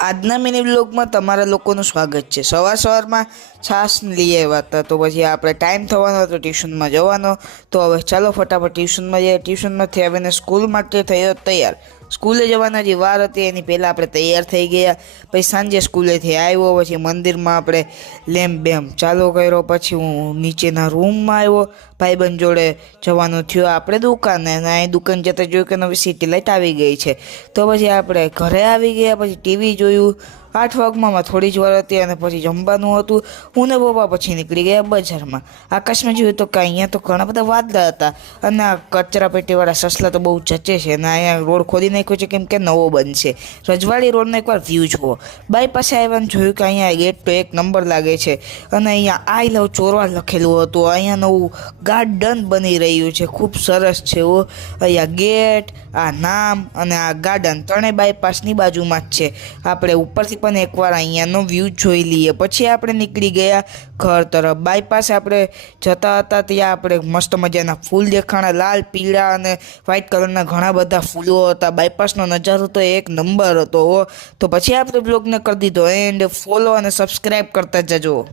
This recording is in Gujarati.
આજના મિની બ્લોગમાં તમારા લોકોનું સ્વાગત છે। સવારમાં છાશ લઈ આવ્યા હતા, તો પછી આપણે ટાઈમ થવાનો હતો ટ્યુશનમાં જવાનો। તો હવે ચાલો ફટાફટ ટ્યુશનમાં જઈએ। ટ્યુશનમાંથી આવીને સ્કૂલ માટે થયો તૈયાર। સ્કૂલે જવાના જે વાર હતી એની પહેલાં આપણે તૈયાર થઈ ગયા। પછી સાંજે સ્કૂલેથી આવ્યો, પછી મંદિરમાં આપણે લેમ્પ બેમ્પ ચાલુ કર્યો। પછી હું નીચેના રૂમમાં આવ્યો, ભાઈબંધ જોડે જવાનું થયું આપણે દુકાને, અને અહીં દુકાન જતાં જોયું કે નવી સિટી લાઇટ આવી ગઈ છે। તો પછી આપણે ઘરે આવી ગયા, પછી ટીવી જોયું। 8 વાગ્યામાં થોડી જ વાર હતી અને પછી જમવાનું હતું। હું ને પપ્પા પછી નીકળી ગયા બજારમાં। આકાશમાં જોયું તો કે અહીંયા તો ઘણા બધા વાદળા હતા, અને આ કચરા પેટીવાળા સસલા તો બહુ જચે છે, અને અહીંયા રોડ ખોદી નાખ્યો છે કેમ કે નવો બનશે। રજવાડી રોડનો એકવાર વ્યૂ જુઓ। બાયપાસે આવ્યાને જોયું કે અહીંયા ગેટ તો 1 નંબર લાગે છે, અને અહીંયા આઈ લવ ચોરવાડ લખેલું હતું। અહીંયા નવું ગાર્ડન બની રહ્યું છે, ખૂબ સરસ છે। અહીંયા ગેટ, આ નામ અને આ ગાર્ડન ત્રણેય બાયપાસની બાજુમાં જ છે। આપણે ઉપરથી પણ એકવાર અહીંયાનો વ્યૂ જોઈ લઈએ, પછી આપણે નીકળી ગયા ઘર તરફ। બાયપાસ આપણે જતા હતા ત્યાં આપણે મસ્ત મજાના ફૂલ દેખાણા, લાલ, પીળા અને વ્હાઇટ કલરના ઘણા બધા ફૂલો હતા। બાયપાસનો નજારો તો 1 નંબર હતો। તો પછી આપણે બ્લોગને કરી દીધો એન્ડ ફોલો અને સબસ્ક્રાઈબ કરતા જજો।